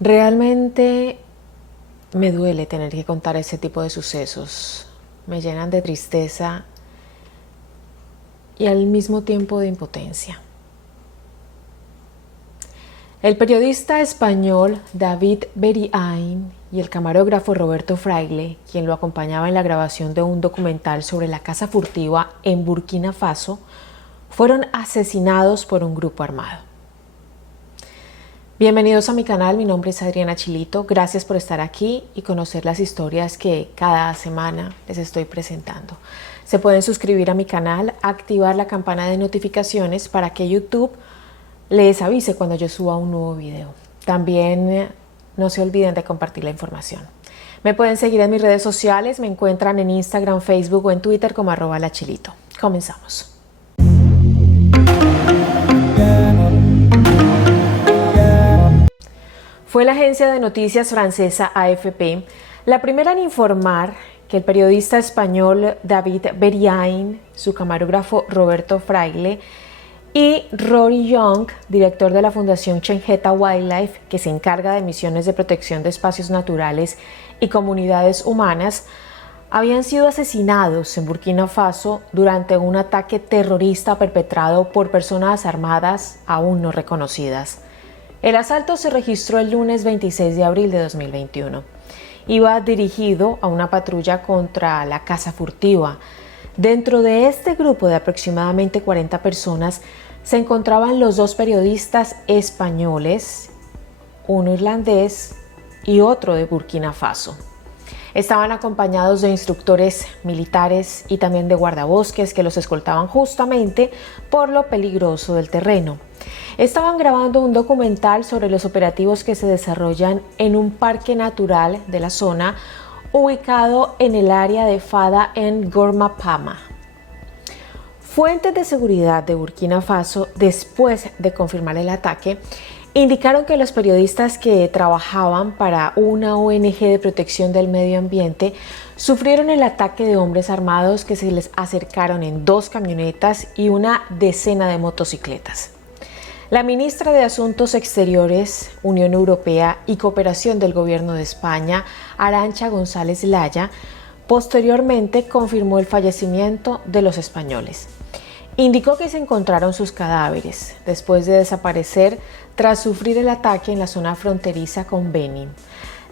Realmente me duele tener que contar ese tipo de sucesos. Me llenan de tristeza y al mismo tiempo de impotencia. El periodista español David Beriain y el camarógrafo Roberto Fraile, quien lo acompañaba en la grabación de un documental sobre la caza furtiva en Burkina Faso, fueron asesinados por un grupo armado. Bienvenidos a mi canal, mi nombre es Adriana Chilito, gracias por estar aquí y conocer las historias que cada semana les estoy presentando. Se pueden suscribir a mi canal, activar la campana de notificaciones para que YouTube les avise cuando yo suba un nuevo video. También no se olviden de compartir la información. Me pueden seguir en mis redes sociales, me encuentran en Instagram, Facebook o en Twitter como @lachilito. Comenzamos. Fue la agencia de noticias francesa AFP la primera en informar que el periodista español David Beriain, su camarógrafo Roberto Fraile y Rory Young, director de la Fundación Chengeta Wildlife, que se encarga de misiones de protección de espacios naturales y comunidades humanas, habían sido asesinados en Burkina Faso durante un ataque terrorista perpetrado por personas armadas aún no reconocidas. El asalto se registró el lunes 26 de abril de 2021. Iba dirigido a una patrulla contra la caza furtiva. Dentro de este grupo de aproximadamente 40 personas se encontraban los dos periodistas españoles, uno irlandés y otro de Burkina Faso. Estaban acompañados de instructores militares y también de guardabosques que los escoltaban justamente por lo peligroso del terreno. Estaban grabando un documental sobre los operativos que se desarrollan en un parque natural de la zona ubicado en el área de Fada en Gourma-Pama. Fuentes de seguridad de Burkina Faso, después de confirmar el ataque, indicaron que los periodistas que trabajaban para una ONG de protección del medio ambiente sufrieron el ataque de hombres armados que se les acercaron en 2 camionetas y una decena de motocicletas. La ministra de Asuntos Exteriores, Unión Europea y Cooperación del Gobierno de España, Arantxa González Laya, posteriormente confirmó el fallecimiento de los españoles. Indicó que se encontraron sus cadáveres después de desaparecer tras sufrir el ataque en la zona fronteriza con Benín.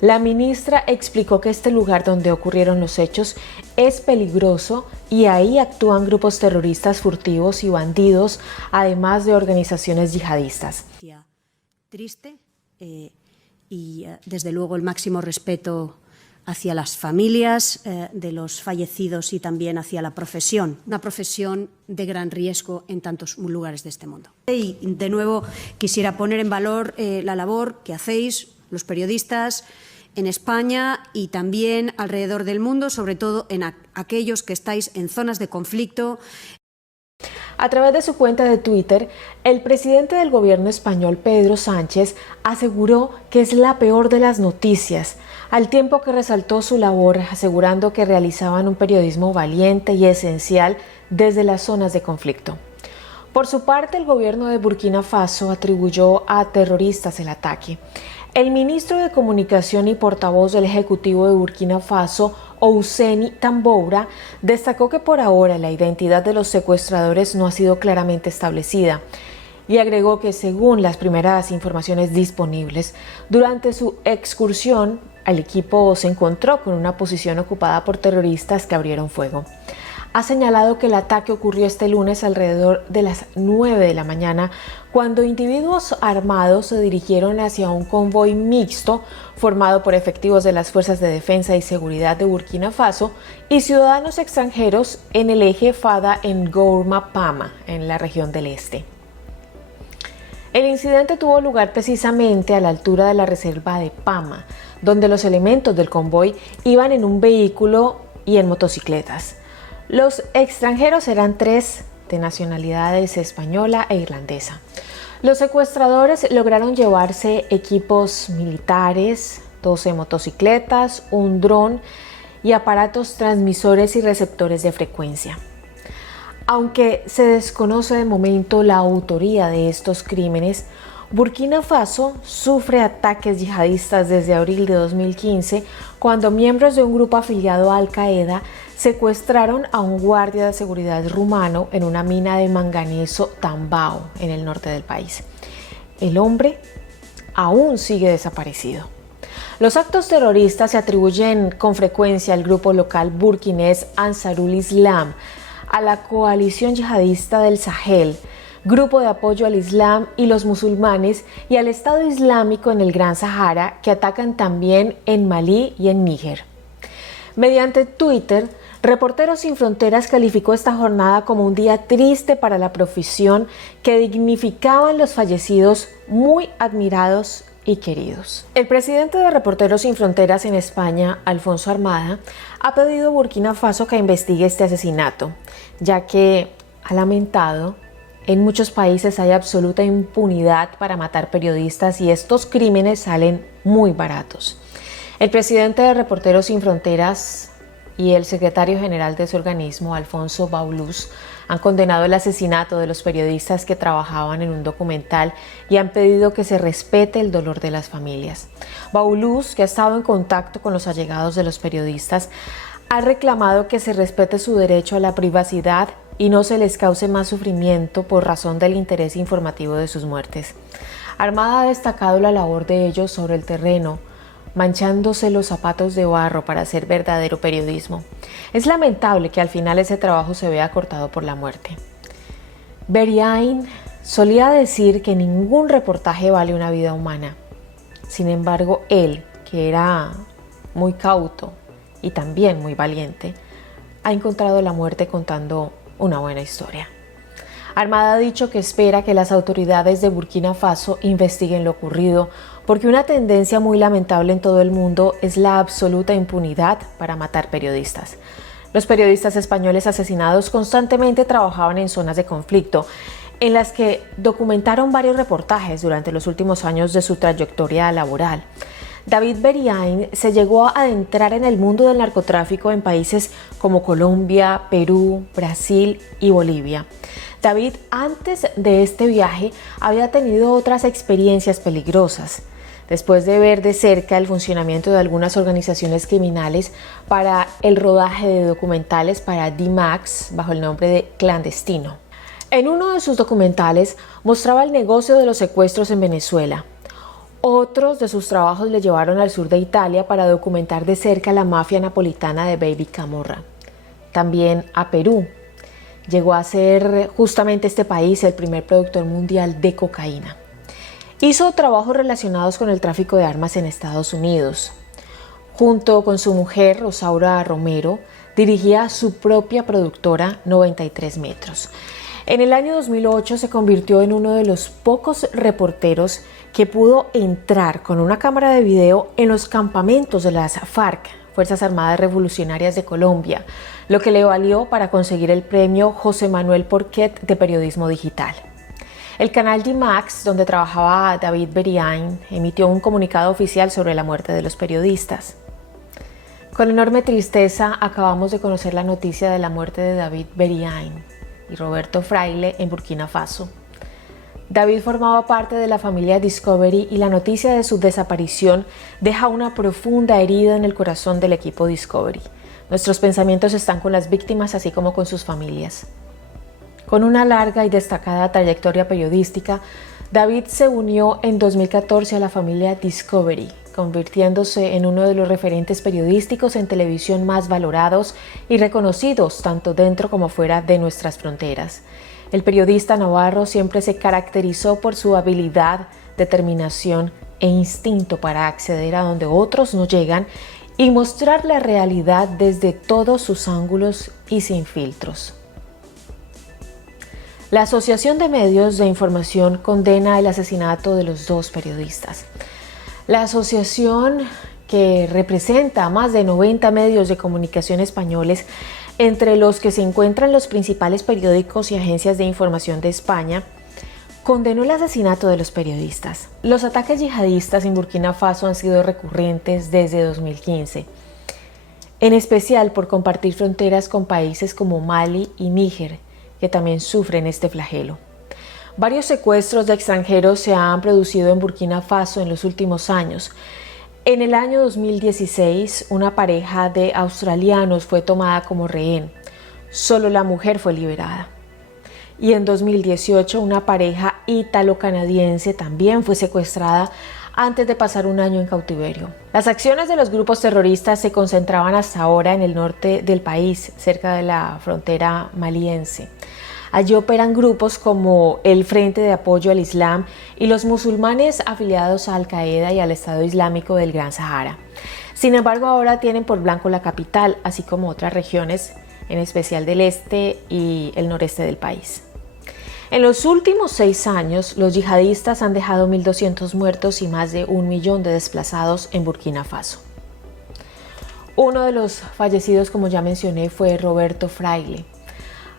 La ministra explicó que este lugar donde ocurrieron los hechos es peligroso y ahí actúan grupos terroristas furtivos y bandidos, además de organizaciones yihadistas. Triste y desde luego el máximo respeto hacia las familias de los fallecidos y también hacia la profesión, una profesión de gran riesgo en tantos lugares de este mundo. Y de nuevo quisiera poner en valor la labor que hacéis los periodistas en España y también alrededor del mundo, sobre todo en aquellos que estáis en zonas de conflicto. A través de su cuenta de Twitter, el presidente del gobierno español, Pedro Sánchez, aseguró que es la peor de las noticias, al tiempo que resaltó su labor, asegurando que realizaban un periodismo valiente y esencial desde las zonas de conflicto. Por su parte, el gobierno de Burkina Faso atribuyó a terroristas el ataque. El ministro de Comunicación y portavoz del Ejecutivo de Burkina Faso, Ouseni Tamboura, destacó que por ahora la identidad de los secuestradores no ha sido claramente establecida y agregó que según las primeras informaciones disponibles, durante su excursión, el equipo se encontró con una posición ocupada por terroristas que abrieron fuego. Ha señalado que el ataque ocurrió este lunes alrededor de las 9 de la mañana, cuando individuos armados se dirigieron hacia un convoy mixto formado por efectivos de las Fuerzas de Defensa y Seguridad de Burkina Faso y ciudadanos extranjeros en el eje Fada en Gourma-Pama, en la región del este. El incidente tuvo lugar precisamente a la altura de la reserva de Pama, donde los elementos del convoy iban en un vehículo y en motocicletas. Los extranjeros eran 3 de nacionalidades española e irlandesa. Los secuestradores lograron llevarse equipos militares, 12 motocicletas, un dron y aparatos transmisores y receptores de frecuencia. Aunque se desconoce de momento la autoría de estos crímenes, Burkina Faso sufre ataques yihadistas desde abril de 2015, cuando miembros de un grupo afiliado a Al-Qaeda secuestraron a un guardia de seguridad rumano en una mina de manganeso Tambao, en el norte del país. El hombre aún sigue desaparecido. Los actos terroristas se atribuyen con frecuencia al grupo local burkinés Ansarul Islam, a la coalición yihadista del Sahel, grupo de apoyo al Islam y los musulmanes, y al Estado Islámico en el Gran Sahara, que atacan también en Malí y en Níger. Mediante Twitter, Reporteros Sin Fronteras calificó esta jornada como un día triste para la profesión, que dignificaban los fallecidos muy admirados y queridos. El presidente de Reporteros Sin Fronteras en España, Alfonso Armada, ha pedido a Burkina Faso que investigue este asesinato, ya que ha lamentado: en muchos países hay absoluta impunidad para matar periodistas y estos crímenes salen muy baratos. El presidente de Reporteros Sin Fronteras y el secretario general de ese organismo, Alfonso Baulús, han condenado el asesinato de los periodistas que trabajaban en un documental y han pedido que se respete el dolor de las familias. Baulús, que ha estado en contacto con los allegados de los periodistas, ha reclamado que se respete su derecho a la privacidad y no se les cause más sufrimiento por razón del interés informativo de sus muertes. Armada ha destacado la labor de ellos sobre el terreno, manchándose los zapatos de barro para hacer verdadero periodismo. Es lamentable que al final ese trabajo se vea cortado por la muerte. Beriain solía decir que ningún reportaje vale una vida humana. Sin embargo, él, que era muy cauto y también muy valiente, ha encontrado la muerte contando una buena historia. Armada ha dicho que espera que las autoridades de Burkina Faso investiguen lo ocurrido, porque una tendencia muy lamentable en todo el mundo es la absoluta impunidad para matar periodistas. Los periodistas españoles asesinados constantemente trabajaban en zonas de conflicto, en las que documentaron varios reportajes durante los últimos años de su trayectoria laboral. David Beriain se llegó a adentrar en el mundo del narcotráfico en países como Colombia, Perú, Brasil y Bolivia. David, antes de este viaje, había tenido otras experiencias peligrosas. Después de ver de cerca el funcionamiento de algunas organizaciones criminales para el rodaje de documentales para D-Max bajo el nombre de Clandestino. En uno de sus documentales mostraba el negocio de los secuestros en Venezuela. Otros de sus trabajos le llevaron al sur de Italia para documentar de cerca la mafia napolitana de Baby Camorra. También a Perú. Llegó a ser justamente este país el primer productor mundial de cocaína. Hizo trabajos relacionados con el tráfico de armas en Estados Unidos. Junto con su mujer, Rosaura Romero, dirigía su propia productora 93 metros. En el año 2008 se convirtió en uno de los pocos reporteros que pudo entrar con una cámara de video en los campamentos de las FARC, Fuerzas Armadas Revolucionarias de Colombia, lo que le valió para conseguir el premio José Manuel Porquet de Periodismo Digital. El canal D-Max, donde trabajaba David Beriain, emitió un comunicado oficial sobre la muerte de los periodistas. Con enorme tristeza acabamos de conocer la noticia de la muerte de David Beriain y Roberto Fraile en Burkina Faso. David formaba parte de la familia Discovery y la noticia de su desaparición deja una profunda herida en el corazón del equipo Discovery. Nuestros pensamientos están con las víctimas, así como con sus familias. Con una larga y destacada trayectoria periodística, David se unió en 2014 a la familia Discovery, convirtiéndose en uno de los referentes periodísticos en televisión más valorados y reconocidos tanto dentro como fuera de nuestras fronteras. El periodista navarro siempre se caracterizó por su habilidad, determinación e instinto para acceder a donde otros no llegan y mostrar la realidad desde todos sus ángulos y sin filtros. La Asociación de Medios de Información condena el asesinato de los dos periodistas. La asociación, que representa a más de 90 medios de comunicación españoles, entre los que se encuentran los principales periódicos y agencias de información de España, condenó el asesinato de los periodistas. Los ataques yihadistas en Burkina Faso han sido recurrentes desde 2015, en especial por compartir fronteras con países como Mali y Níger, que también sufren este flagelo. Varios secuestros de extranjeros se han producido en Burkina Faso en los últimos años. En el año 2016, una pareja de australianos fue tomada como rehén. Solo la mujer fue liberada. Y en 2018, una pareja ítalo-canadiense también fue secuestrada antes de pasar un año en cautiverio. Las acciones de los grupos terroristas se concentraban hasta ahora en el norte del país, cerca de la frontera maliense. Allí operan grupos como el Frente de Apoyo al Islam y los musulmanes afiliados a Al-Qaeda y al Estado Islámico del Gran Sahara. Sin embargo, ahora tienen por blanco la capital, así como otras regiones, en especial del este y el noreste del país. En los últimos 6 años, los yihadistas han dejado 1.200 muertos y más de 1 millón de desplazados en Burkina Faso. Uno de los fallecidos, como ya mencioné, fue Roberto Fraile.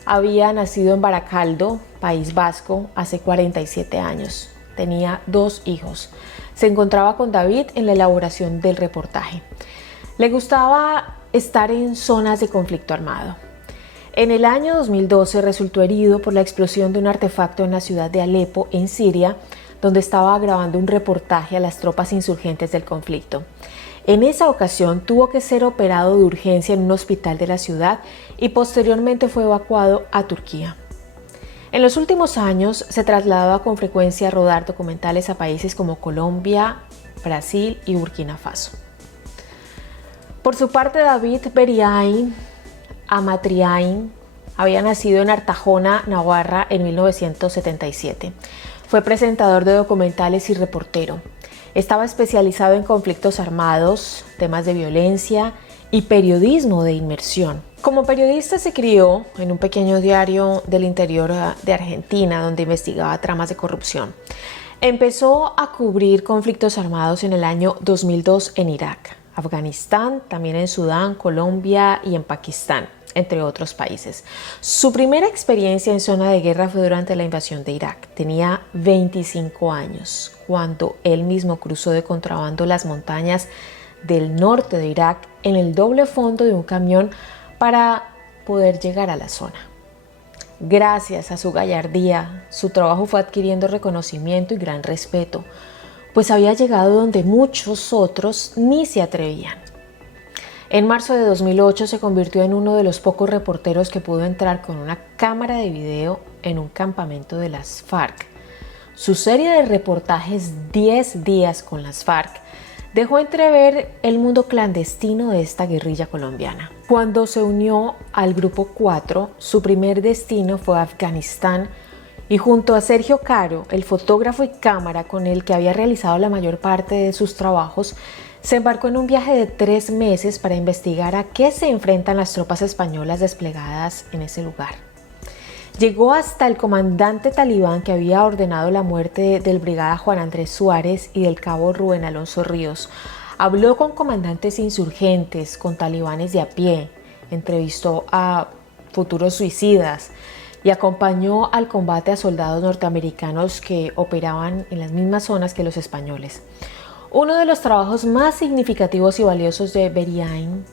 Había nacido en Baracaldo, País Vasco, hace 47 años. Tenía 2 hijos. Se encontraba con David en la elaboración del reportaje. Le gustaba estar en zonas de conflicto armado. En el año 2012 resultó herido por la explosión de un artefacto en la ciudad de Alepo, en Siria, donde estaba grabando un reportaje a las tropas insurgentes del conflicto. En esa ocasión tuvo que ser operado de urgencia en un hospital de la ciudad y posteriormente fue evacuado a Turquía. En los últimos años se trasladaba con frecuencia a rodar documentales a países como Colombia, Brasil y Burkina Faso. Por su parte, David Beriain Amatriain había nacido en Artajona, Navarra, en 1977. Fue presentador de documentales y reportero. Estaba especializado en conflictos armados, temas de violencia y periodismo de inmersión. Como periodista se crió en un pequeño diario del interior de Argentina, donde investigaba tramas de corrupción. Empezó a cubrir conflictos armados en el año 2002 en Irak, Afganistán, también en Sudán, Colombia y en Pakistán, entre otros países. Su primera experiencia en zona de guerra fue durante la invasión de Irak. Tenía 25 años cuando él mismo cruzó de contrabando las montañas del norte de Irak en el doble fondo de un camión para poder llegar a la zona. Gracias a su gallardía, su trabajo fue adquiriendo reconocimiento y gran respeto, pues había llegado donde muchos otros ni se atrevían. En marzo de 2008 se convirtió en uno de los pocos reporteros que pudo entrar con una cámara de video en un campamento de las FARC. Su serie de reportajes 10 días con las FARC dejó entrever el mundo clandestino de esta guerrilla colombiana. Cuando se unió al Grupo 4, su primer destino fue Afganistán y junto a Sergio Caro, el fotógrafo y cámara con el que había realizado la mayor parte de sus trabajos, se embarcó en un viaje de 3 meses para investigar a qué se enfrentan las tropas españolas desplegadas en ese lugar. Llegó hasta el comandante talibán que había ordenado la muerte del brigada Juan Andrés Suárez y del cabo Rubén Alonso Ríos. Habló con comandantes insurgentes, con talibanes de a pie, entrevistó a futuros suicidas y acompañó al combate a soldados norteamericanos que operaban en las mismas zonas que los españoles. Uno de los trabajos más significativos y valiosos de Beriain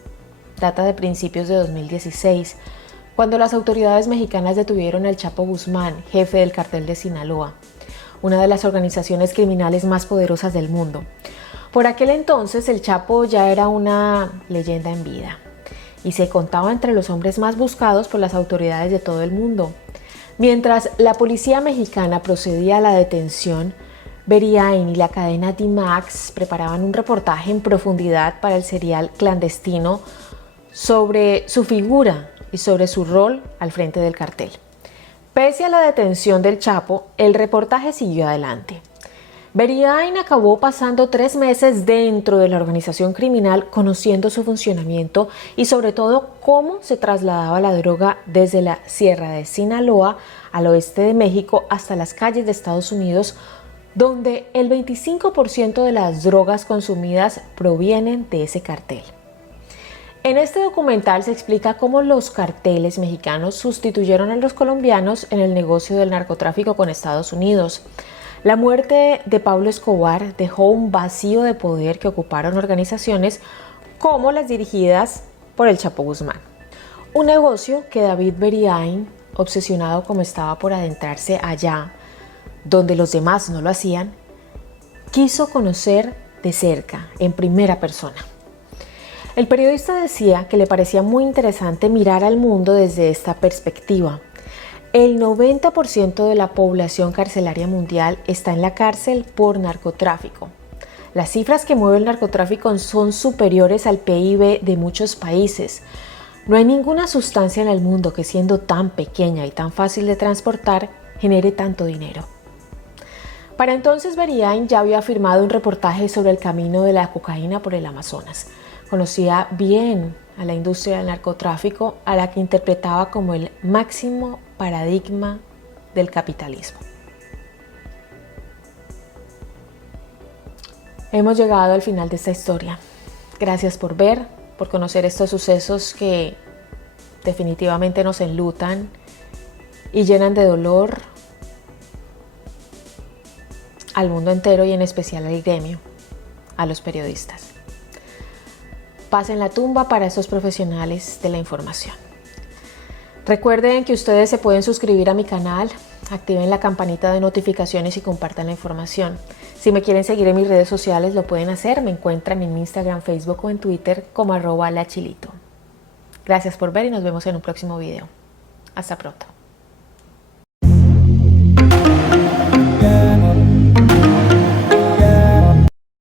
data de principios de 2016, cuando las autoridades mexicanas detuvieron al Chapo Guzmán, jefe del cartel de Sinaloa, una de las organizaciones criminales más poderosas del mundo. Por aquel entonces el Chapo ya era una leyenda en vida y se contaba entre los hombres más buscados por las autoridades de todo el mundo. Mientras la policía mexicana procedía a la detención, Beriain y la cadena D-Max preparaban un reportaje en profundidad para el serial clandestino sobre su figura y sobre su rol al frente del cartel. Pese a la detención del Chapo, el reportaje siguió adelante. Beriain acabó pasando 3 meses dentro de la organización criminal, conociendo su funcionamiento y sobre todo cómo se trasladaba la droga desde la Sierra de Sinaloa al oeste de México hasta las calles de Estados Unidos, donde el 25% de las drogas consumidas provienen de ese cartel. En este documental se explica cómo los carteles mexicanos sustituyeron a los colombianos en el negocio del narcotráfico con Estados Unidos. La muerte de Pablo Escobar dejó un vacío de poder que ocuparon organizaciones como las dirigidas por el Chapo Guzmán. Un negocio que David Beriain, obsesionado como estaba por adentrarse allá, donde los demás no lo hacían, quiso conocer de cerca, en primera persona. El periodista decía que le parecía muy interesante mirar al mundo desde esta perspectiva. El 90% de la población carcelaria mundial está en la cárcel por narcotráfico. Las cifras que mueve el narcotráfico son superiores al PIB de muchos países. No hay ninguna sustancia en el mundo que, siendo tan pequeña y tan fácil de transportar, genere tanto dinero. Para entonces, Veriain ya había firmado un reportaje sobre el camino de la cocaína por el Amazonas. Conocía bien a la industria del narcotráfico, a la que interpretaba como el máximo paradigma del capitalismo. Hemos llegado al final de esta historia. Gracias por ver, por conocer estos sucesos que definitivamente nos enlutan y llenan de dolor al mundo entero y en especial al gremio, a los periodistas. Paz en la tumba para estos profesionales de la información. Recuerden que ustedes se pueden suscribir a mi canal, activen la campanita de notificaciones y compartan la información. Si me quieren seguir en mis redes sociales lo pueden hacer, me encuentran en Instagram, Facebook o en Twitter como @lachilito. Gracias por ver y nos vemos en un próximo video. Hasta pronto.